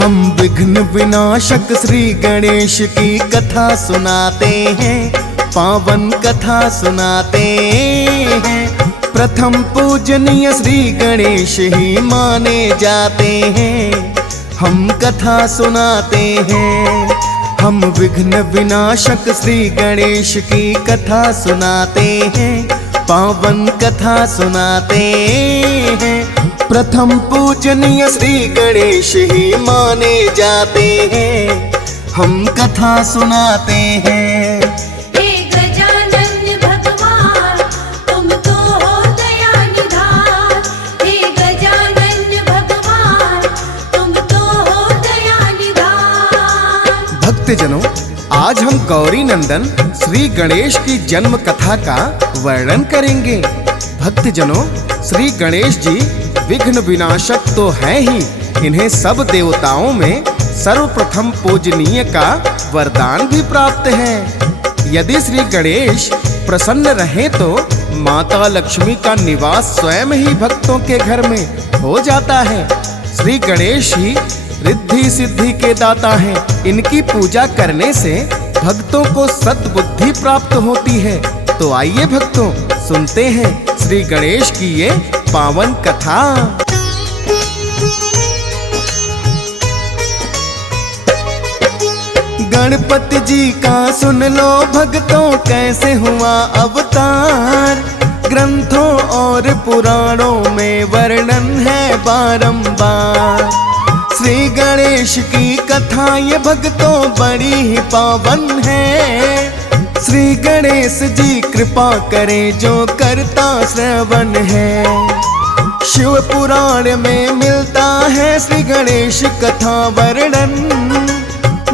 हम विघ्न विनाशक श्री गणेश की कथा सुनाते हैं, पावन कथा सुनाते हैं। प्रथम पूजनीय श्री गणेश ही माने जाते हैं, हम कथा सुनाते हैं। हम विघ्न विनाशक श्री गणेश की कथा सुनाते हैं, पावन कथा सुनाते हैं। प्रथम पूजनीय श्री गणेश ही माने जाते हैं, हम कथा सुनाते हैं। हे गजानन भगवान तुम तो हो दया निधान, हे गजानन भगवान तुम तो हो दया निधान। भक्तजनों, आज हम गौरी नंदन श्री गणेश की जन्म कथा का वर्णन करेंगे। भक्तजनों, श्री गणेश जी विघ्न विनाशक तो हैं ही, इन्हें सब देवताओं में सर्वप्रथम पूजनीय का वरदान भी प्राप्त है। यदि श्री गणेश प्रसन्न रहे तो माता लक्ष्मी का निवास स्वयं ही भक्तों के घर में हो जाता है। श्री गणेश ही रिद्धि सिद्धि के दाता हैं। इनकी पूजा करने से भक्तों को सद्बुद्धि प्राप्त होती है। तो आइए भक्तों, सुनते हैं श्री गणेश की ये पावन कथा। गणपति जी का सुन लो भक्तों, कैसे हुआ अवतार। ग्रंथों और पुराणों में वर्णन है बारंबार। श्री गणेश की कथा ये भक्तों बड़ी ही पावन है। श्री गणेश जी कृपा करें जो करता श्रवण है। शिव पुराण में मिलता है श्री गणेश कथा वर्णन।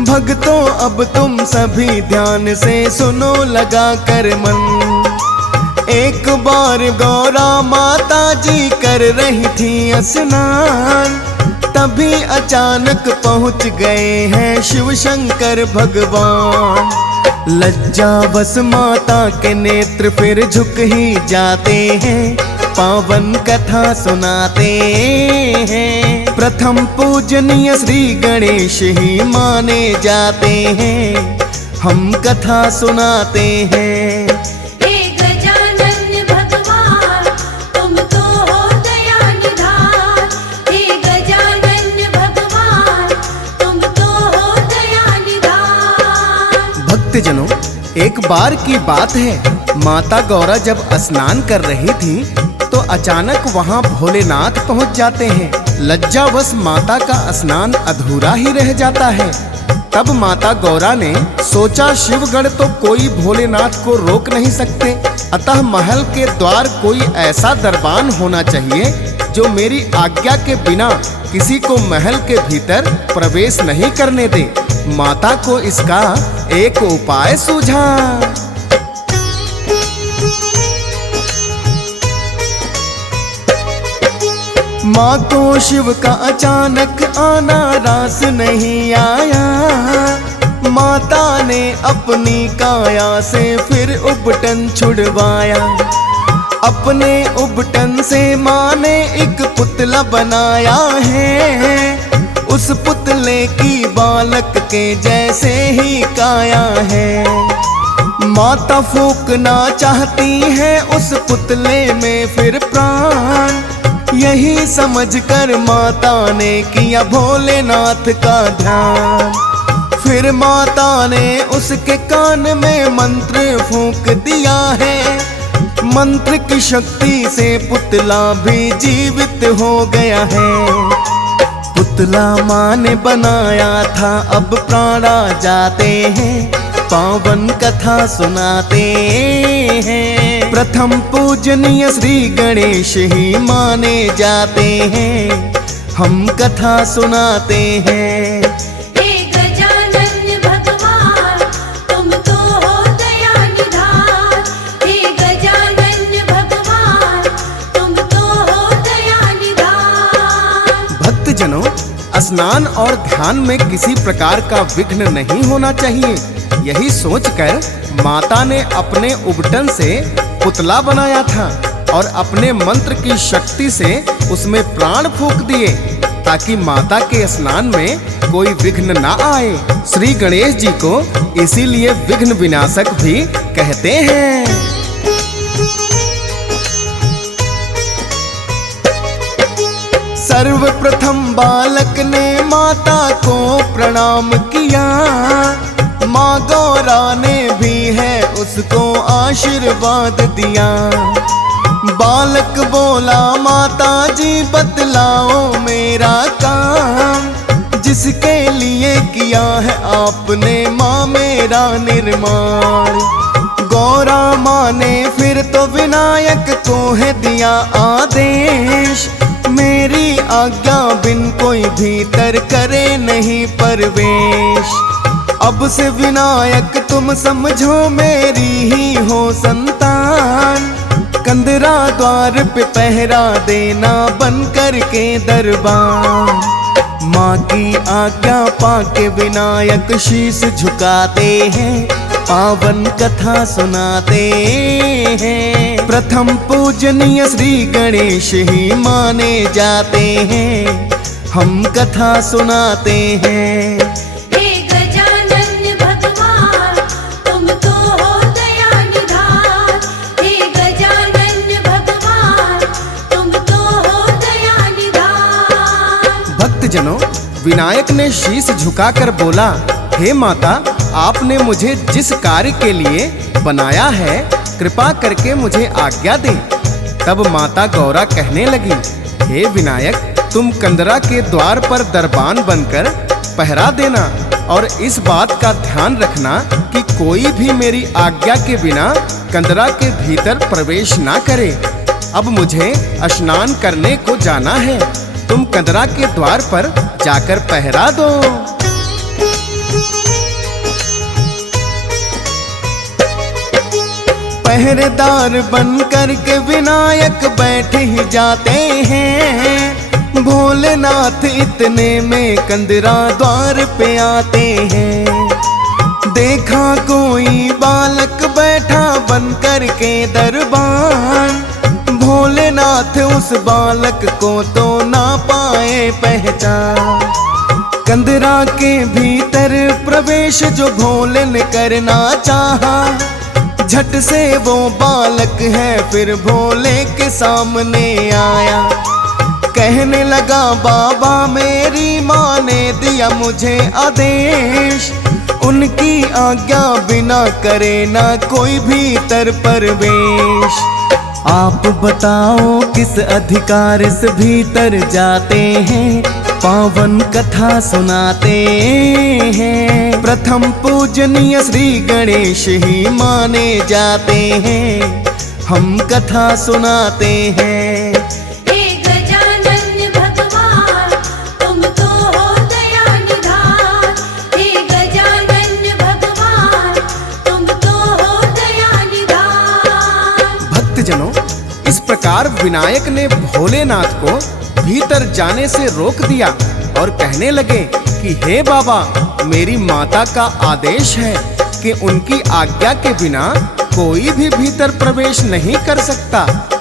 भक्तों अब तुम सभी ध्यान से सुनो लगा कर मन। एक बार गौरा माता जी कर रही थी स्नान, तभी अचानक पहुंच गए हैं शिव शंकर भगवान। लज्जावश माता के नेत्र फिर झुक ही जाते हैं, पावन कथा सुनाते हैं। प्रथम पूजनीय श्री गणेश ही माने जाते हैं, हम कथा सुनाते हैं। हे गजानन भगवान तुम तो हो दया निधान, हे गजानन भगवान तुम तो हो दया निधान। भक्तजनों, एक बार की बात है, माता गौरा जब स्नान कर रही थी तो अचानक वहां भोलेनाथ पहुंच जाते हैं। लज्जावश माता का स्नान अधूरा ही रह जाता है। तब माता गौरा ने सोचा शिवगण तो कोई भोलेनाथ को रोक नहीं सकते, अतः महल के द्वार कोई ऐसा दरबान होना चाहिए जो मेरी आज्ञा के बिना किसी को महल के भीतर प्रवेश नहीं करने दे। माता को इसका एक उपाय सूझा। माँ को शिव का अचानक आना रास नहीं आया। माता ने अपनी काया से फिर उबटन छुड़वाया। अपने उबटन से माँ ने एक पुतला बनाया है। उस पुतले की बालक के जैसे ही काया है। माता फूंकना चाहती है उस पुतले में फिर प्राण। यही समझकर माता ने किया भोलेनाथ का ध्यान। फिर माता ने उसके कान में मंत्र फूंक दिया है। मंत्र की शक्ति से पुतला भी जीवित हो गया है। पुतला माँ ने बनाया था, अब प्राणा जाते हैं, पावन कथा सुनाते हैं। प्रथम पूजनीय श्री गणेश ही माने जाते हैं, हम कथा सुनाते हैं। हे गजानन भगवान तुम तो हो दया निधान, हे गजानन भगवान तुम तो हो दया निधान। भक्तजनों, स्नान और ध्यान में किसी प्रकार का विघ्न नहीं होना चाहिए। यही सोचकर माता ने अपने उबटन से पुतला बनाया था और अपने मंत्र की शक्ति से उसमें प्राण फूंक दिए। ताकि माता के स्नान में कोई विघ्न ना आए। श्री गणेश जी को इसीलिए विघ्न विनाशक भी कहते हैं। सर्वप्रथम बालक ने माता को प्रणाम किया, माँ गौरा ने भी है उसको आशीर्वाद दिया। बालक बोला माता जी बतलाओ मेरा काम, जिसके लिए किया है आपने माँ मेरा निर्माण। गौरा माँ ने फिर तो विनायक को है दिया आदेश, मेरी आज्ञा बिन कोई भीतर करे नहीं प्रवेश। अब से विनायक तुम समझो मेरी ही हो संतान, कंदरा द्वार पे पहरा देना बन कर के दरबार। माँ की आज्ञा पाके विनायक शीश झुकाते हैं, पावन कथा सुनाते हैं। प्रथम पूजनीय श्री गणेश ही माने जाते हैं, हम कथा सुनाते हैं। हे गजानन भगवान तुम तो हो दया निधान, हे गजानन भगवान तुम तो हो दया निधान। भक्तजनों, विनायक ने शीश झुकाकर बोला, हे माता आपने मुझे जिस कार्य के लिए बनाया है कृपा करके मुझे आज्ञा दें। तब माता गौरा कहने लगी, हे विनायक तुम कंदरा के द्वार पर दरबान बनकर पहरा देना और इस बात का ध्यान रखना कि कोई भी मेरी आज्ञा के बिना कंदरा के भीतर प्रवेश ना करे। अब मुझे स्नान करने को जाना है, तुम कंदरा के द्वार पर जाकर पहरा दो। पहरेदार बन कर के विनायक बैठ ही जाते हैं, भोलेनाथ इतने में कंदरा द्वार पे आते हैं। देखा कोई बालक बैठा बन कर के दरबान, भोलेनाथ उस बालक को तो ना पाए पहचान। कंदरा के भीतर प्रवेश जो भोले ने करना चाहा, झट से वो बालक है फिर भोले के सामने आया। कहने लगा बाबा मेरी माँ ने दिया मुझे आदेश, उनकी आज्ञा बिना करे ना कोई भीतर प्रवेश। आप बताओ किस अधिकार से भीतर जाते हैं, पावन कथा सुनाते हैं। प्रथम पूजनीय श्री गणेश ही माने जाते हैं, हम कथा सुनाते हैं। हे गजानन भगवान तुम तो हो दया निधान, हे गजानन भगवान तुम तो हो दया निधान। भक्तजनों, इस प्रकार विनायक ने भोलेनाथ को भीतर जाने से रोक दिया और कहने लगे कि हे बाबा मेरी माता का आदेश है कि उनकी आज्ञा के बिना कोई भी भीतर प्रवेश नहीं कर सकता,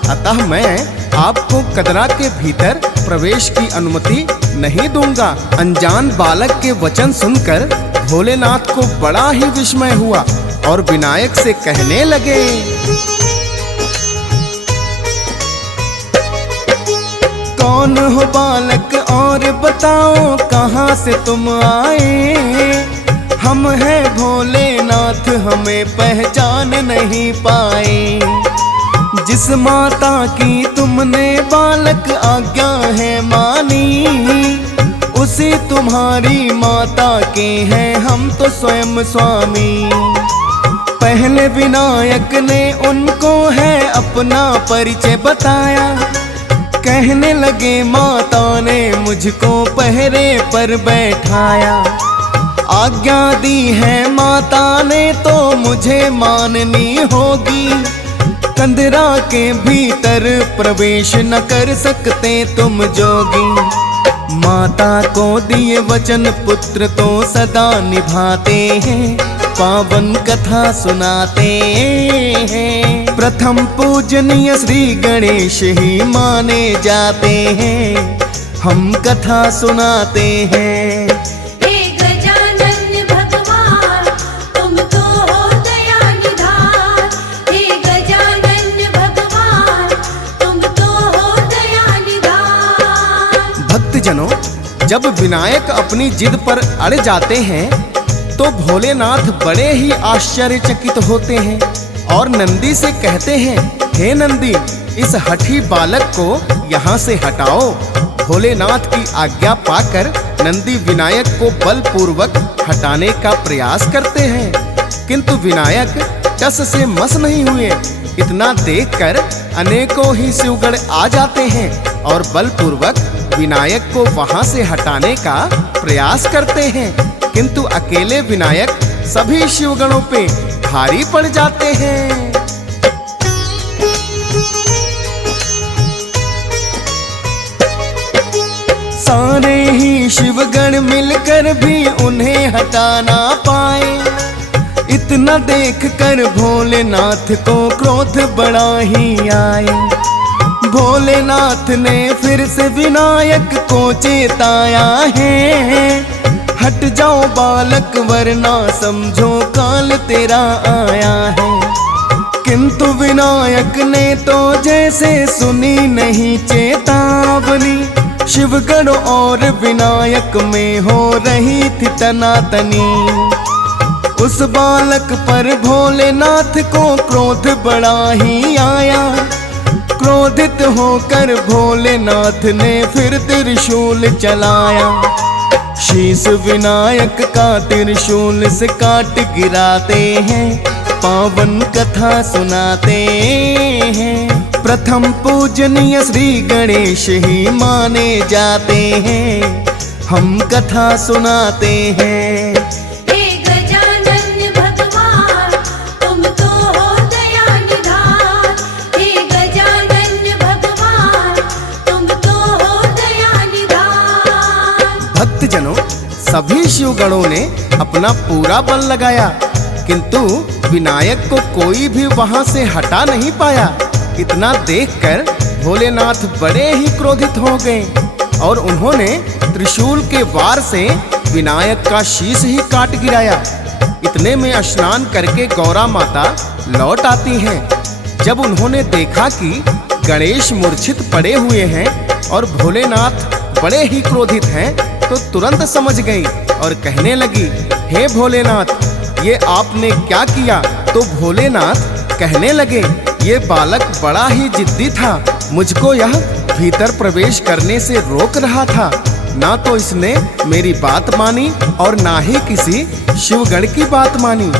अतः मैं आपको कंदरा के भीतर प्रवेश की अनुमति नहीं दूंगा। अनजान बालक के वचन सुनकर भोलेनाथ को बड़ा ही विस्मय हुआ और विनायक से कहने लगे, कौन हो बालक और बताओ कहाँ से तुम आए। हम हैं भोलेनाथ हमें पहचान नहीं पाए, जिस माता की तुमने बालक आज्ञा है मानी, उसी तुम्हारी माता के हैं हम तो स्वयं स्वामी। पहले विनायक ने उनको है अपना परिचय बताया, कहने लगे माता ने मुझको पहरे पर बैठाया। आज्ञा दी है माता ने तो मुझे माननी होगी, कंदरा के भीतर प्रवेश न कर सकते तुम जोगी। माता को दिए वचन पुत्र तो सदा निभाते हैं, पावन कथा सुनाते हैं। प्रथम पूजनीय श्री गणेश ही माने जाते हैं, हम कथा सुनाते हैं। हे गजानन भगवान तुम तो हो दया निधान। हे गजानन भगवान तुम तो हो दया निधान। भक्तजनों, जब विनायक अपनी जिद पर अड़ जाते हैं तो भोलेनाथ बड़े ही आश्चर्यचकित होते हैं और नंदी से कहते हैं, हे नंदी, इस हठी बालक को यहाँ से हटाओ। भोलेनाथ की आज्ञा पाकर नंदी विनायक को बलपूर्वक हटाने का प्रयास करते हैं, किंतु विनायक टस से मस नहीं हुए। इतना देखकर अनेकों ही शिवगण आ जाते हैं और बलपूर्वक विनायक को वहां से हटाने का प्रयास करते हैं, किंतु अकेले विनायक सभी शिवगणों पे भारी पड़ जाते हैं। सारे ही शिवगण मिलकर भी उन्हें हटा ना पाए। इतना देखकर भोलेनाथ को क्रोध बड़ा ही आए। भोलेनाथ ने फिर से विनायक को चेताया है, हट जाओ बालक वरना समझो काल तेरा आया है। किंतु विनायक ने तो जैसे सुनी नहीं चेतावनी। शिवगण और विनायक में हो रही थी तनातनी। उस बालक पर भोलेनाथ को क्रोध बड़ा ही आया। क्रोधित होकर भोलेनाथ ने फिर त्रिशूल चलाया। शीश विनायक का त्रिशूल से काट गिराते हैं, पावन कथा सुनाते हैं। प्रथम पूजनीय श्री गणेश ही माने जाते हैं, हम कथा सुनाते हैं। हे गजानन भगवान तुम तो हो दया निधान। हे गजानन भगवान तुम तो हो दया निधान। भक्तजनों, सभी शिवगणों ने अपना पूरा बल लगाया, किंतु विनायक को कोई भी वहां से हटा नहीं पाया। इतना देखकर भोलेनाथ बड़े ही क्रोधित हो गए और उन्होंने त्रिशूल के वार से विनायक का शीश ही काट गिराया। इतने में स्नान करके गौरा माता लौट आती हैं। जब उन्होंने देखा कि गणेश मूर्छित पड़े हुए हैं और भोलेनाथ बड़े ही क्रोधित हैं, तो तुरंत समझ गई और कहने लगी, हे भोलेनाथ, ये आपने क्या किया? तो भोलेनाथ कहने लगे, ये बालक बड़ा ही जिद्दी था, मुझको यह भीतर प्रवेश करने से रोक रहा था। ना तो इसने मेरी बात मानी और ना ही किसी शिवगण की बात मानी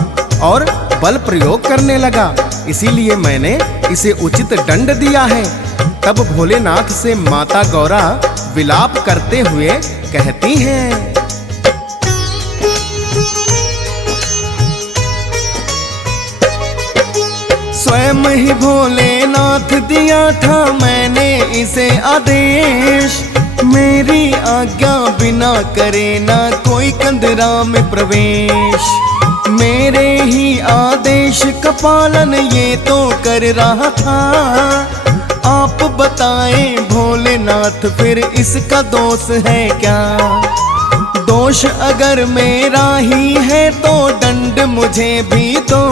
और बल प्रयोग करने लगा, इसीलिए मैंने इसे उचित दंड दिया है। तब भोलेनाथ से माता गौरा विलाप करते हुए कहती हैं, स्वयं ही भोलेनाथ दिया था मैंने इसे आदेश। मेरी आज्ञा बिना करे ना कोई कंदरा में प्रवेश। मेरे ही आदेश का पालन ये तो कर रहा था। आप बताएं भोलेनाथ फिर इसका दोष है क्या? दोष अगर मेरा ही है तो दंड मुझे भी दो,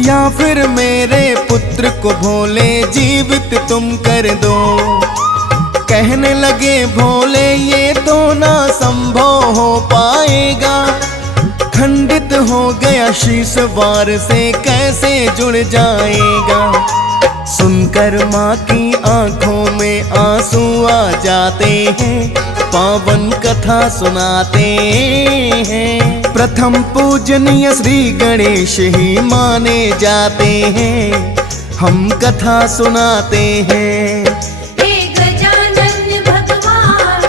या फिर मेरे पुत्र को भोले जीवित तुम कर दो। कहने लगे भोले ये तो ना संभव हो पाएगा। खंडित हो गया शीश वार से कैसे जुड़ जाएगा। सुनकर माँ की आंखों में आंसू आ जाते हैं, पावन कथा सुनाते हैं। प्रथम पूजनीय श्री गणेश ही माने जाते हैं, हम कथा सुनाते हैं। हे गजानन भगवान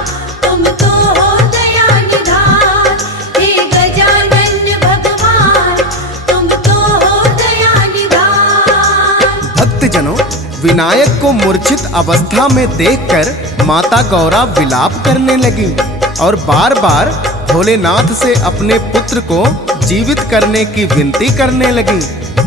तुम तो हो दया निधान। हे गजानन भगवान तुम तो हो दया निधान। भक्तजनों, विनायक को मूर्छित अवस्था में देखकर माता गौरा विलाप करने लगी और बार बार भोलेनाथ से अपने पुत्र को जीवित करने की विनती करने लगी।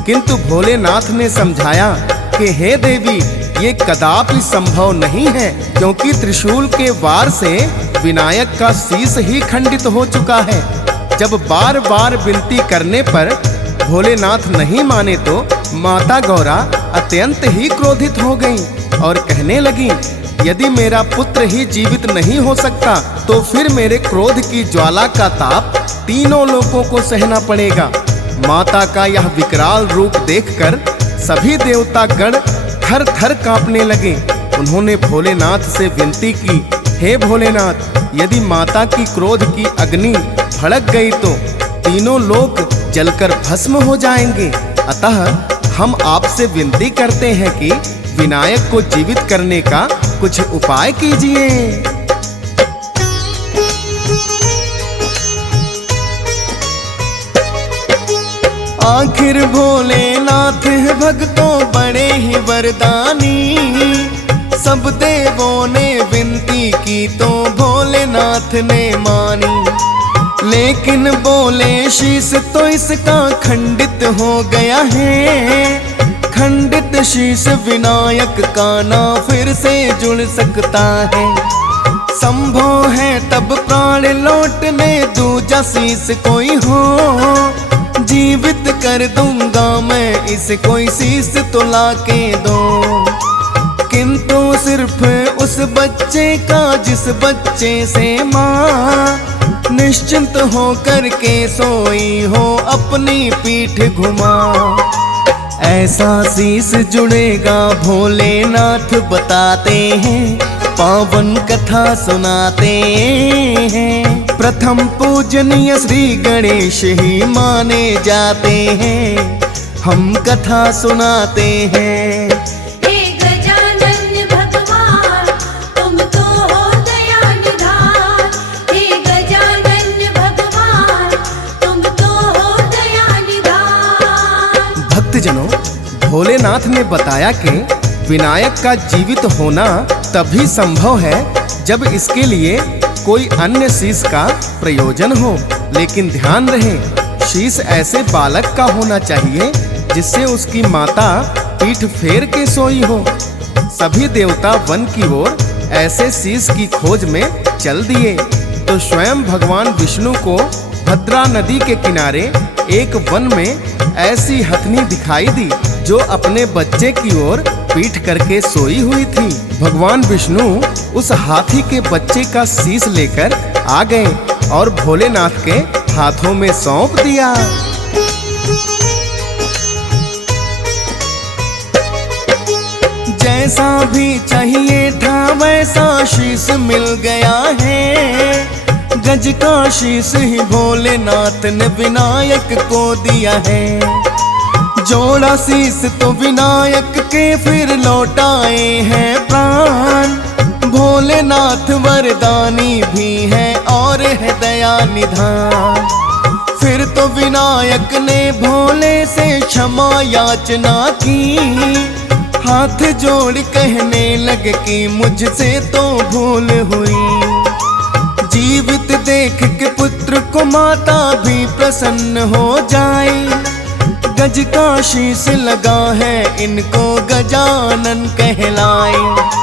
किंतु भोलेनाथ ने समझाया कि हे देवी, ये कदापि संभव नहीं है, क्योंकि त्रिशूल के वार से विनायक का शीश ही खंडित हो चुका है। जब बार बार विनती करने पर भोलेनाथ नहीं माने तो माता गौरा अत्यंत ही क्रोधित हो गईं और कहने लगी, यदि मेरा पुत्र ही जीवित नहीं हो सकता तो फिर मेरे क्रोध की ज्वाला का ताप तीनों लोगों को सहना पड़ेगा। माता का यह विकराल रूप देखकर सभी देवता गण थर थर कांपने लगे। उन्होंने भोलेनाथ से विनती की, हे भोलेनाथ, यदि माता की क्रोध की अग्नि भड़क गई तो तीनों लोग जलकर भस्म हो जाएंगे। अतः हम आपसे विनती करते हैं कि विनायक को जीवित करने का कुछ उपाय कीजिए। आखिर भोलेनाथ भक्तों बड़े ही वरदानी, सब देवों ने विनती की तो भोलेनाथ ने मानी। लेकिन बोले शीश तो इसका खंडित हो गया है, खंडित शीश विनायक का ना फिर से जुड़ सकता है। संभव है तब प्राण लौटने दूजा शीश कोई हो, जीवित कर दूंगा मैं इसे, कोई शीश तो लाके दो। किंतु सिर्फ उस बच्चे का जिस बच्चे से माँ निश्चिंत हो करके सोई हो अपनी पीठ घुमा। ऐसा शीश जुड़ेगा भोलेनाथ बताते हैं, पावन कथा सुनाते हैं। प्रथम पूजनीय श्री गणेश ही माने जाते हैं, हम कथा सुनाते हैं। हे गजानन भगवान, तुम तो हो दया निधान। हे गजानन भगवान, तुम तो हो दया निधान। भक्तजनों, भोलेनाथ ने बताया कि विनायक का जीवित होना तभी संभव है जब इसके लिए कोई अन्य शीश का प्रयोजन हो। लेकिन ध्यान रहे, शीश ऐसे बालक का होना चाहिए जिससे उसकी माता पीठ फेर के सोई हो। सभी देवता वन की ओर ऐसे शीश की खोज में चल दिए तो स्वयं भगवान विष्णु को भद्रा नदी के किनारे एक वन में ऐसी हथनी दिखाई दी जो अपने बच्चे की ओर पीठ करके सोई हुई थी। भगवान विष्णु उस हाथी के बच्चे का शीश लेकर आ गए और भोलेनाथ के हाथों में सौंप दिया। जैसा भी चाहिए था वैसा शीश मिल गया है। गज का शीश ही भोलेनाथ ने विनायक को दिया है। जोड़ा शीश तो विनायक के फिर लौटाए हैं प्राण। भोलेनाथ वरदानी भी है और है दया निधान। फिर तो विनायक ने भोले से क्षमा याचना की, हाथ जोड़ कहने लगे कि मुझसे तो भूल हुई। जीवित देख के पुत्र को माता भी प्रसन्न हो जाए। गज का शीश लगा है इनको गजानन कहलाए।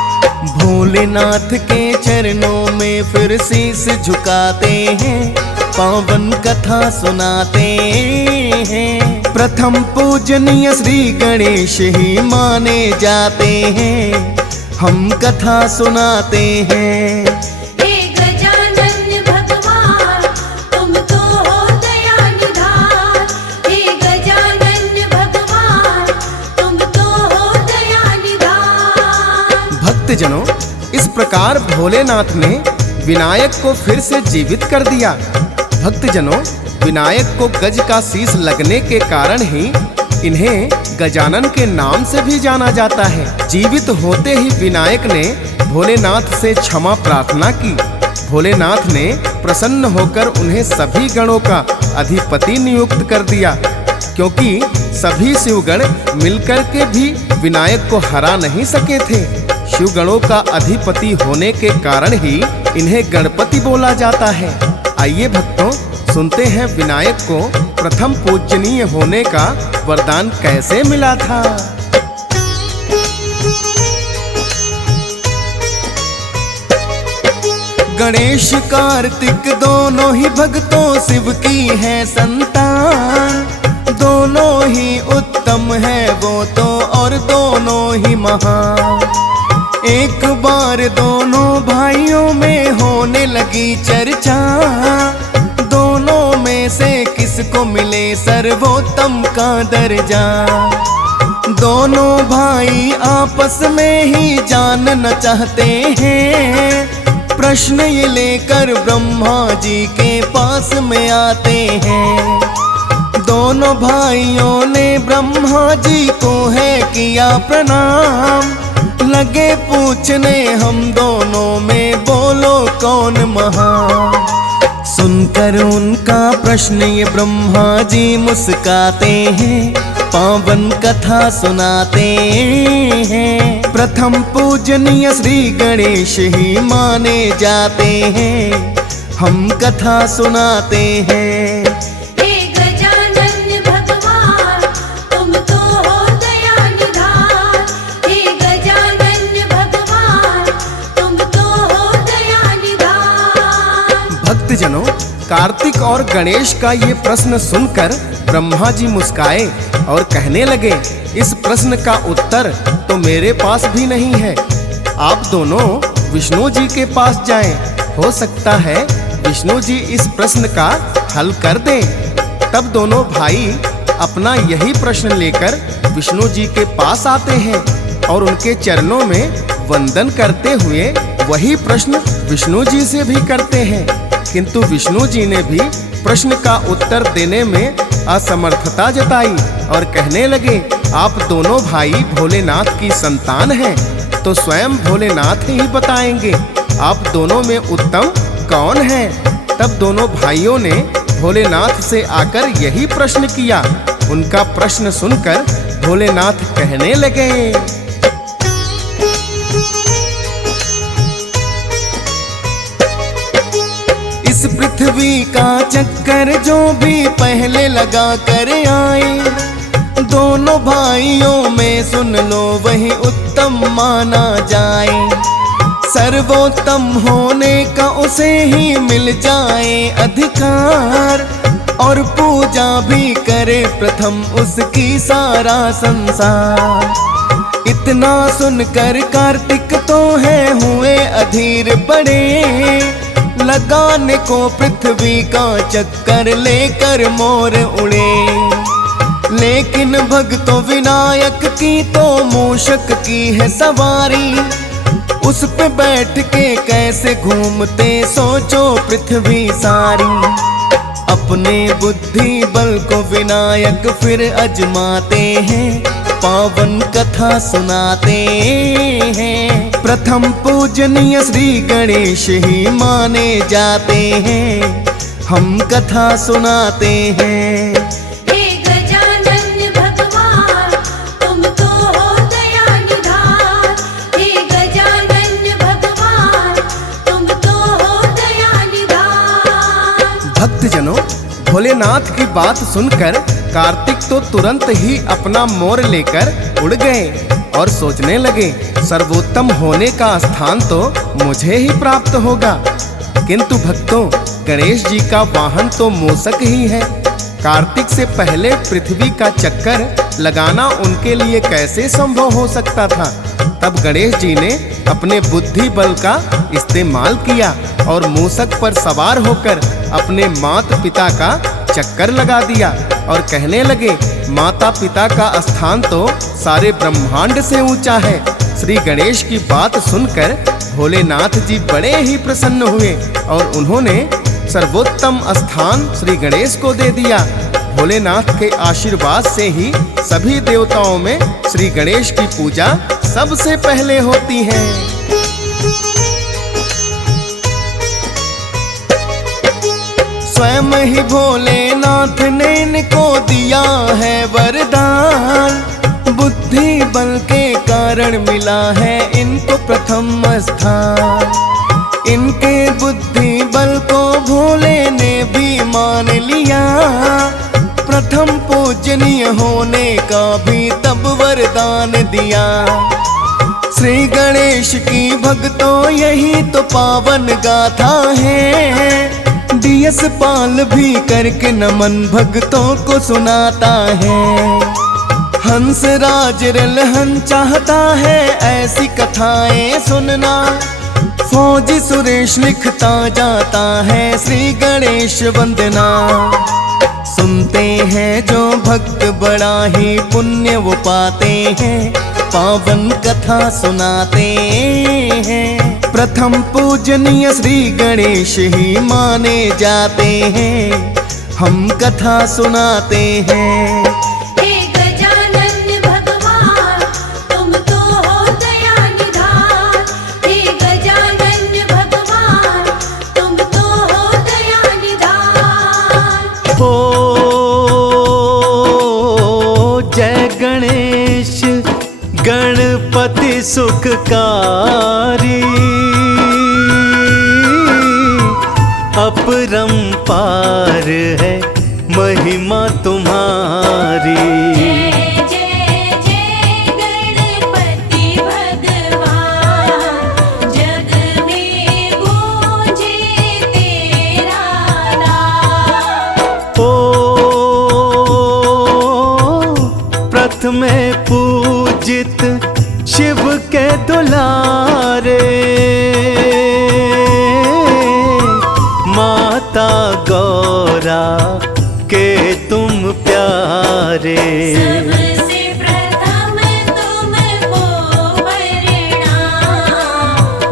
भोलेनाथ के चरणों में फिर शीश झुकाते हैं, पावन कथा सुनाते हैं। प्रथम पूजनीय श्री गणेश ही माने जाते हैं, हम कथा सुनाते हैं। हे गजानन भगवान, तुम तो हो दया निधान। हे गजानन भगवान, तुम तो हो दया निधान। भक्तजनों, इस प्रकार भोलेनाथ ने विनायक को फिर से जीवित कर दिया। भक्तजनों, विनायक को गज का शीश लगने के कारण ही इन्हें गजानन के नाम से भी जाना जाता है। जीवित होते ही विनायक ने भोलेनाथ से क्षमा प्रार्थना की। भोलेनाथ ने प्रसन्न होकर उन्हें सभी गणों का अधिपति नियुक्त कर दिया, क्योंकि सभी शिवगण मिलकर के भी विनायक को हरा नहीं सके थे। शिवगणों का अधिपति होने के कारण ही इन्हें गणपति बोला जाता है। आइए भक्तों, सुनते हैं विनायक को प्रथम पूजनीय होने का वरदान कैसे मिला था। गणेश कार्तिक दोनों ही भक्तों शिव की है संतान, दोनों ही उत्तम है वो तो और दोनों ही महान। एक बार दोनों भाइयों में होने लगी चर्चा, दोनों में से किसको मिले सर्वोत्तम का दर्जा। दोनों भाई आपस में ही जानना चाहते हैं, प्रश्न ये लेकर ब्रह्मा जी के पास में आते हैं। दोनों भाइयों ने ब्रह्मा जी को है किया प्रणाम, लगे पूछने हम दोनों में बोलो कौन महान। सुनकर उनका प्रश्न ये ब्रह्मा जी मुस्काते हैं, पावन कथा सुनाते हैं। प्रथम पूजनीय श्री गणेश ही माने जाते हैं, हम कथा सुनाते हैं। हे गजानन भगवान तुम तो हो दया निधान, हे गजानन भगवान तुम तो हो दया निधान। भक्तजनों, कार्तिक और गणेश का ये प्रश्न सुनकर ब्रह्मा जी मुस्काए और कहने लगे, इस प्रश्न का उत्तर तो मेरे पास भी नहीं है, आप दोनों विष्णु जी के पास जाएं, हो सकता है विष्णु जी इस प्रश्न का हल कर दें। तब दोनों भाई अपना यही प्रश्न लेकर विष्णु जी के पास आते हैं और उनके चरणों में वंदन करते हुए वही प्रश्न विष्णु जी से भी करते हैं, किंतु विष्णु जी ने भी प्रश्न का उत्तर देने में असमर्थता जताई और कहने लगे, आप दोनों भाई भोलेनाथ की संतान हैं, तो स्वयं भोलेनाथ ही बताएंगे आप दोनों में उत्तम कौन है। तब दोनों भाइयों ने भोलेनाथ से आकर यही प्रश्न किया। उनका प्रश्न सुनकर भोलेनाथ कहने लगे, इस पृथ्वी का चक्कर जो भी पहले लगा कर आए, दोनों भाइयों में सुन लो वही उत्तम माना जाए। सर्वोत्तम होने का उसे ही मिल जाए अधिकार, और पूजा भी करे प्रथम उसकी सारा संसार। इतना सुनकर कार्तिक तो है हुए अधीर बड़े, लगाने को पृथ्वी का चक्कर लेकर मोर उड़े। लेकिन भक्तों विनायक की तो मूषक की है सवारी, उस पे बैठ के कैसे घूमते सोचो पृथ्वी सारी। अपने बुद्धि बल को विनायक फिर अजमाते हैं, पावन कथा सुनाते हैं। प्रथम पूजनीय श्री गणेश ही माने जाते हैं, हम कथा सुनाते हैं। हे गजानन भगवान तुम तो हो दया निधान, हे गजानन भगवान तुम तो हो दया निधान। भक्तजनों, भोलेनाथ की बात सुनकर कार्तिक तो तुरंत ही अपना मोर लेकर उड़ गए और सोचने लगे, सर्वोत्तम होने का स्थान तो मुझे ही प्राप्त होगा। किंतु भक्तों, गणेश जी का वाहन तो मूषक ही है। कार्तिक से पहले पृथ्वी का चक्कर लगाना उनके लिए कैसे संभव हो सकता था। तब गणेश जी ने अपने बुद्धि बल का इस्तेमाल किया और मूषक पर सवार होकर अपने माता पिता का चक्कर लगा दिया और कहने लगे, माता पिता का स्थान तो सारे ब्रह्मांड से ऊंचा है। श्री गणेश की बात सुनकर भोलेनाथ जी बड़े ही प्रसन्न हुए और उन्होंने सर्वोत्तम स्थान श्री गणेश को दे दिया। भोलेनाथ के आशीर्वाद से ही सभी देवताओं में श्री गणेश की पूजा सबसे पहले होती है। स्वयं ही भोलेनाथ ने इनको दिया है वरदान, बुद्धि बल के कारण मिला है इनको प्रथम स्थान। इनके बुद्धि बल को भोले ने भी मान लिया, प्रथम पूजनीय होने का भी तब वरदान दिया। श्री गणेश की भक्तों यही तो पावन गाथा है। डीएस पाल भी करके नमन भक्तों को सुनाता है। हंस राज रलहन चाहता है ऐसी कथाएं सुनना। फौजी सुरेश लिखता जाता है श्री गणेश वंदना। सुनते हैं जो भक्त बड़ा ही पुण्य वो पाते हैं। पावन कथा सुनाते हैं। प्रथम पूजनीय श्री गणेश ही माने जाते हैं। हम कथा सुनाते हैं। हे गजानन भगवान तुम तो हो दया निधान। हे गजानन भगवान तुम तो हो दया निधान। ओ जय गणेश गणपति सुखकारी। अपरंपार है महिमा तुम्हारी। जय जय जय गणपति भगवान जग में गूंजे तेरा नाम। ओ प्रथमे पूजित शिव के दुलारे। माता गौरा के तुम प्यारे। सबसे प्रथम तुमको प्रणाम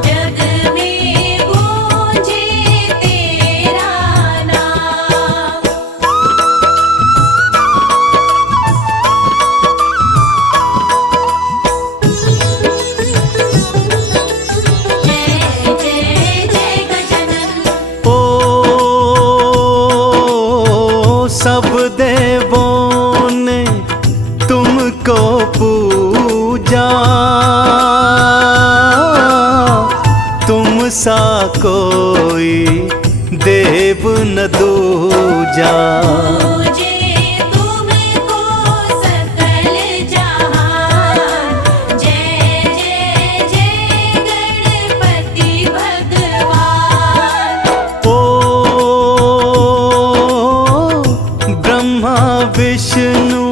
जग में गूंजे तेरा नाम। जय जय जय गजानन। ओ सब देवों ने तुमको पूजा। तुम सा कोई देव न दूजा। पूजे तुमको सकल जहान। जय जय जय गणपति भगवान। ओ ब्रह्मा विष्णु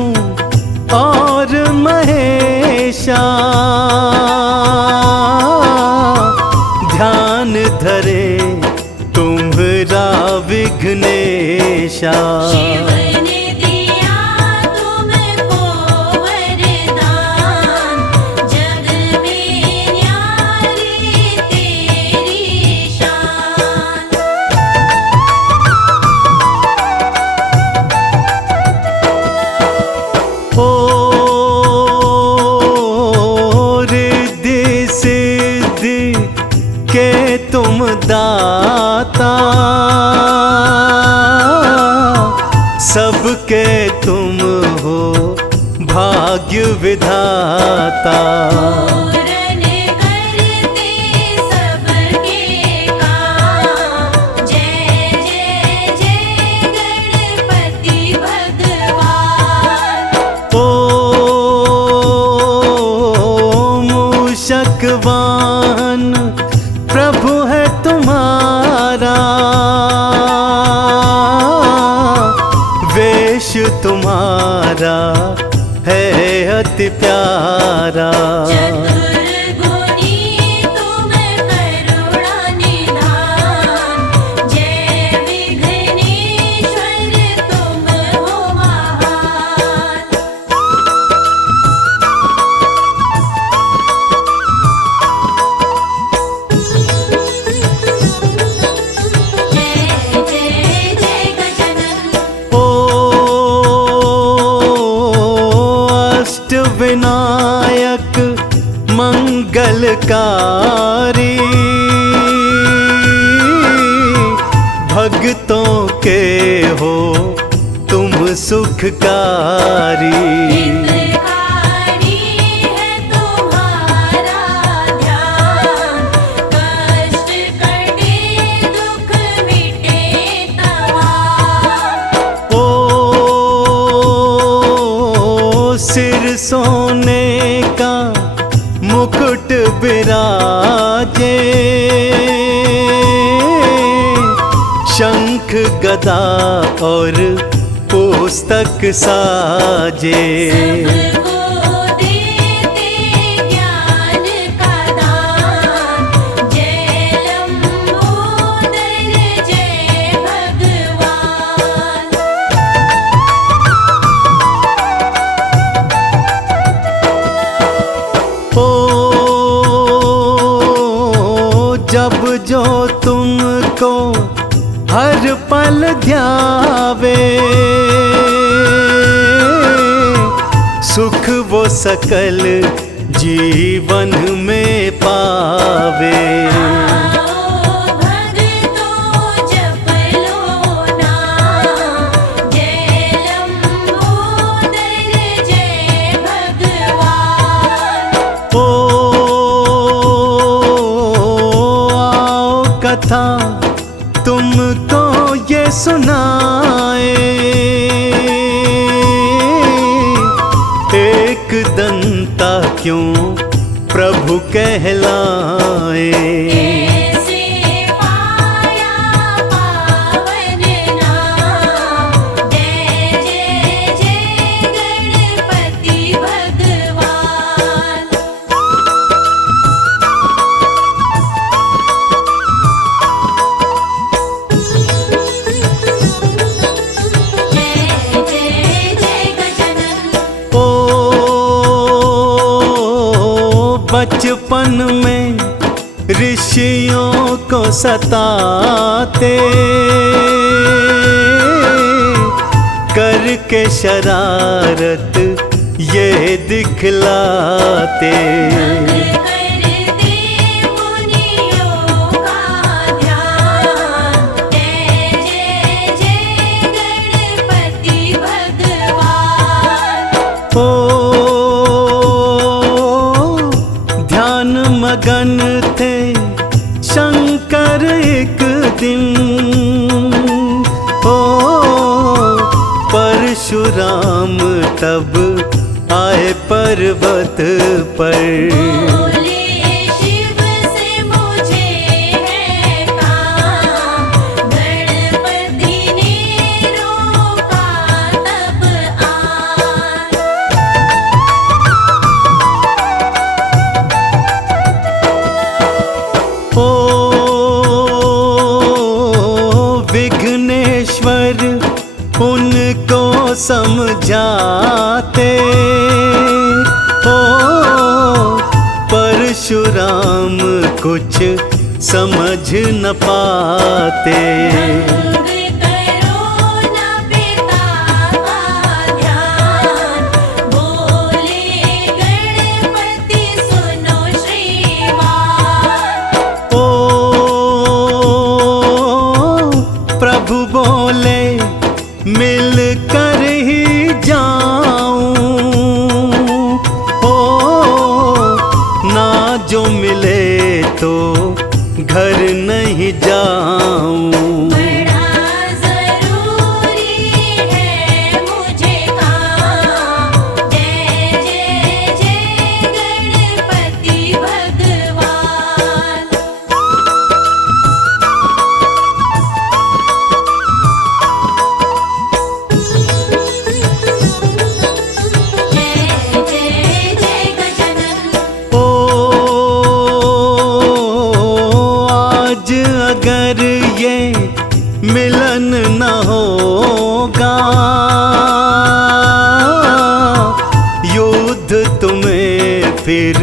और महेशा। ध्यान धरे तुम्हारा विघ्नेशा। शिव ने दिया तुमको वरदान जग में न्यारी तेरी शान। ओ रिद्धि सिद्धि के तुम दाता। सबके तुम हो भाग्य विधाता। पूरन करते सबके काम। जय जय जय गणपति भगवान। ओ मूषकवाहन प्रभु है तुम्हारा। वेश तुम्हारा है अति प्यारा। चतुर्गुणी तुम करुणा निधान। जय विघ्नेश्वर तुम हो महान। जय जय जय गजानन। ओ अष्टविनायक मंगलकारी। भक्तों के हो तुम सुखकारी। हितकारी है तुम्हारा ध्यान। कष्ट कटे दुख मिटे तमाम। ओ सिर सोने का मुकुट गदा और पुस्तक साजे। सबको देते ज्ञान का दान, जय लंबोदर जय भगवान। ओ जब जो तुमको हर पल ध्यावे, सुख वो सकल जीवन में पावे। आओ भक्तों जप लो नाम, जय लंबोदर जय भगवान। ओ आओ कथा तुमको ये सुनाए, एक दंता क्यों प्रभु कहलाए। ऐसे पाया पावन नाम, जय जय जय गणपति भगवान। जय जय जय गजानन। ओ बचपन में ऋषियों को सताते, करके शरारत ये दिखलाते। करते मुनियों का ध्यान, जय जय जय गणपति भगवान। ओ ध्यान मगन थे शंकर एक दिन, ओ परशुराम तब आए पर्वत पर। बोले शिव से मुझे है काम, गणपति ने रोका तब आन। ओ विघ्नेश्वर उनको समझाते, ओ परशुराम कुछ समझ न पाते। भंग करो न पिता का ध्यान, बोले गणपति सुनो श्रीमान। ओ प्रभु बोले मिल कर ही जाऊं, ओ ना जो मिले तो घर नहीं जाऊं। बड़ा जरूरी है मुझे काम, जय जय जय गणपति भगवान। जय जय जय गजानन। ओ आज अगर ये मिलन न होगा, युद्ध तुम्हें फिर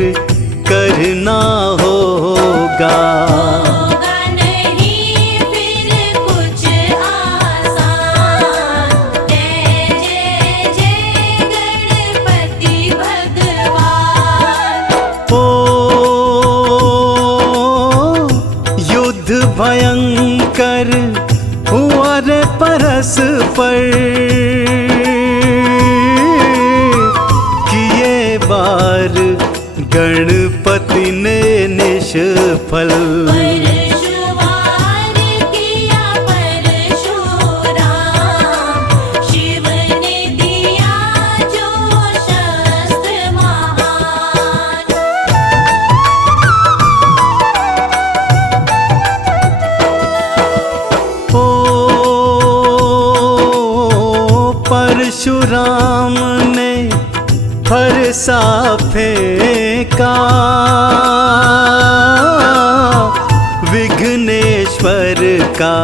करना होगा। होगा नहीं फिर कुछ आसान, जय जय जय गणपति भगवान। ओ युद्ध भयंकर हुआ रे परस्पर, किए बार गणपति ने निष्फल। परशुवार किया परशुराम, शिव ने दिया जो शस्त्र महान। ओ सा फेंका, विघ्नेश्वर का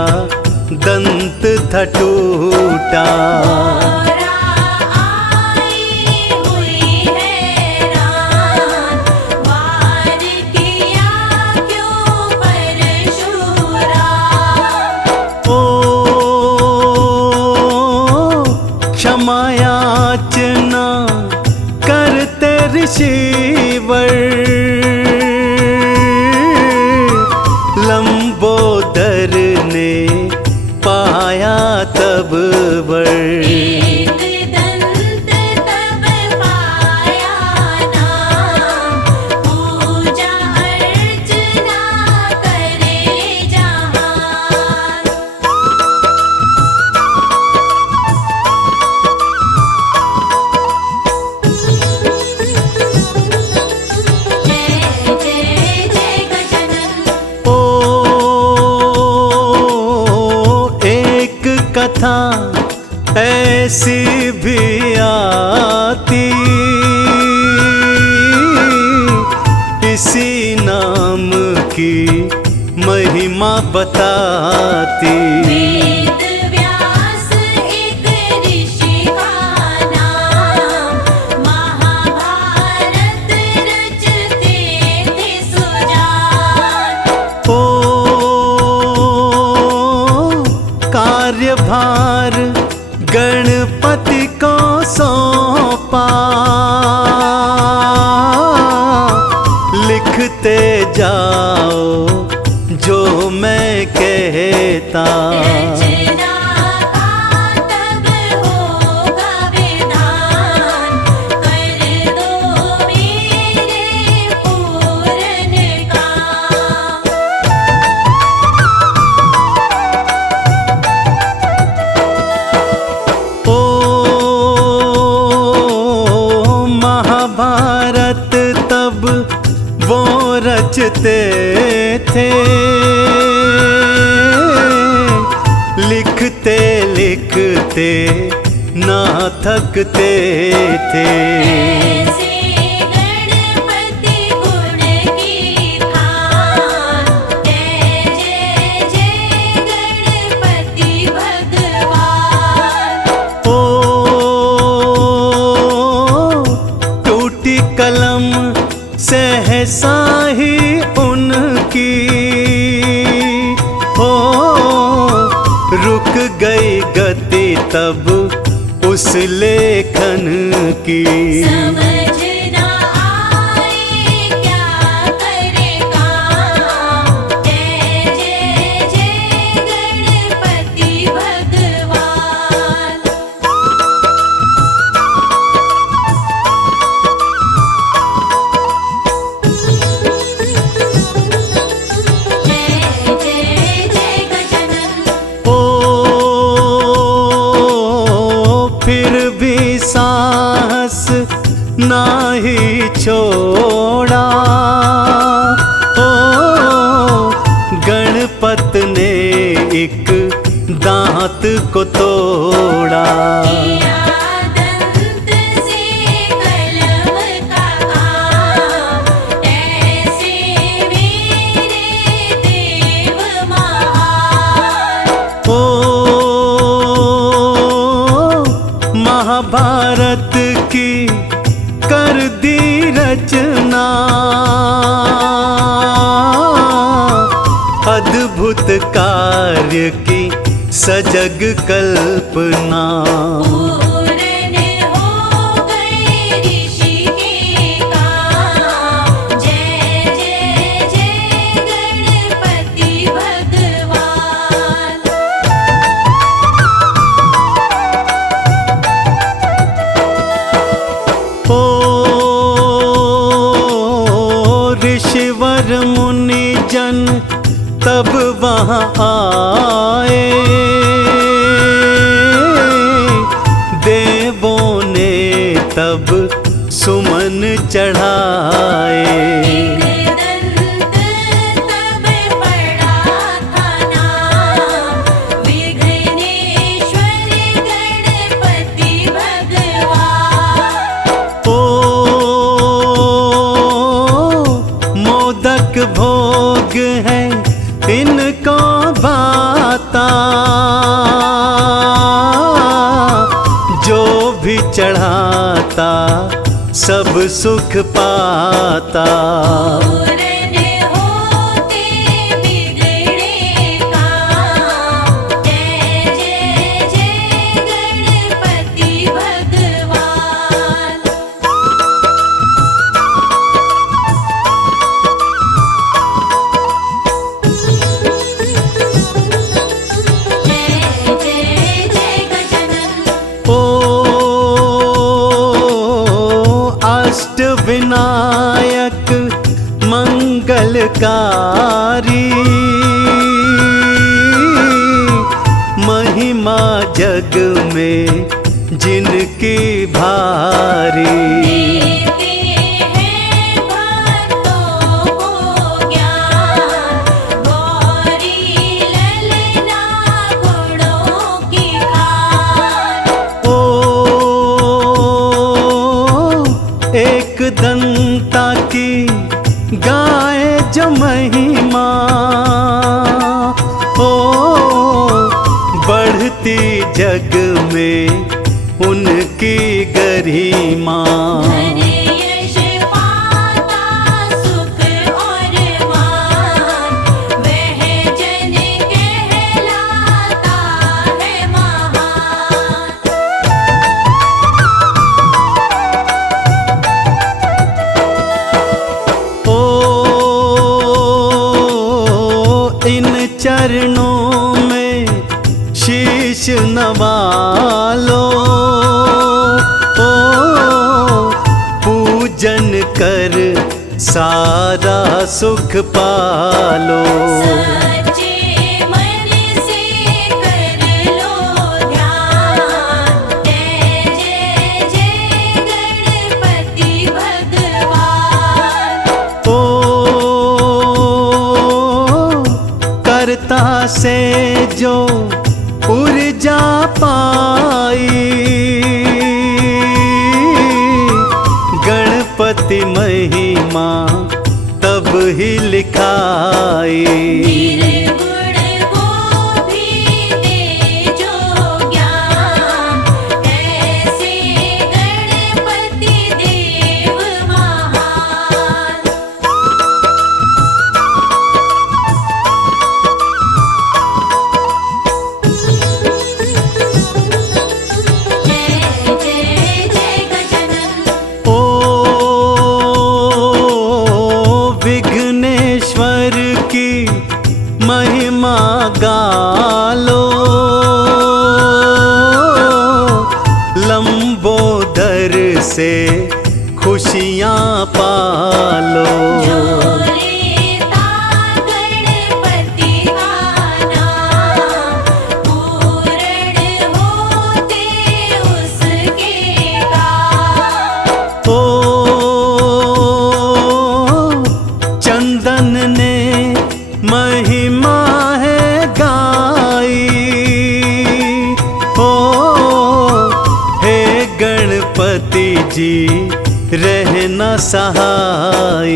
दंत था टूटा। मोरा आई हुई हैरान, वार किया क्यों परशुराम। ओ क्षमायाचना करते ऋषिवर, लंबोदर ने पाया तब वर। एक दंत तब पाया नाम, पूजा अर्चना करे जहान। जय जय जय गजानन। ओ एक कथा ऐसी भी आती, इसी नाम की महिमा बताती। वेद व्यास एक ऋषि का नाम, महाभारत रचते थे सुजान। ओ कार्यभार गणपति को सौंपा, लिखते जाओ जो मैं कहता। रचना का तब होगा विधान, कर दो मेरे पूरन काम। ओ महाभारत तब वो रचते थे, लिखते लिखते ना थकते थे। ऐसे गणपति गुण की खान, जय जय जय गणपति भगवान। ओ टूटी कलम सहसा ही उनकी, ओ रुक गई गति तब उस लेखन की। समझ ना आए क्या करे काम, जय जय जय गणपति भगवान। जय जय जय गजानन। ओ फिर भी साहस नाही छोड़ा, ओ गणपत ने एक दांत को तोड़ा। किया दंत से कलम का काम, ऐसे मेरे देव महान। ओ महाभारत की कर दी रचना, अद्भुत कार्य की सजग कल्पना। पूरन हो गए ऋषि के काम, जय जय जय गणपति भगवान। ओ ऋषिवर मुनि जन तब वहाँ आए, देवों ने तब सुमन चढ़ाए। एक दंत तब पड़ा था नाम, विघ्नेश्वर गणपति भगवान। ओ भोग है इनको बाता, जो भी चढ़ाता सब सुख पाता। पूरन होते बिगड़े काम, जय जय जय गणपति भगवान। जय जय जय गजानन। ओ अष्ट विनायक मंगलकारी, महिमा जग में जिनकी भारी। देते हैं भक्तों को ज्ञान, गौरी ललना गुणों की खान। ओ एक दंता की गाए जो महिमा, ओ बढ़ती जग में उनकी गरिमा। धन यश पाता सुख और मान, वह जन कहलाता है महान। ओ इन चरणों में शीश नवा लो, ओ पूजन कर सारा सुख पालो। सच्चे मन से कर लो ध्यान, जय जय जय गणपति भगवान। ओ कर्ता से जो ऊर्जा पाई, गणपति महिमा तब ही लिखाई। निर्गुण को भी दे जो ज्ञान, ऐसे गणपति देव महान। जय जय जय गजानन। ओ विघ्नेश्वर की महिमा गालो, लंबोदर से खुशियाँ पालो। जो लेता गणपति का नाम, पूर्ण होते उसके काम। ओ चंदन ने महिमा है गाई, ओ हे गणपति जी रहना सहाय।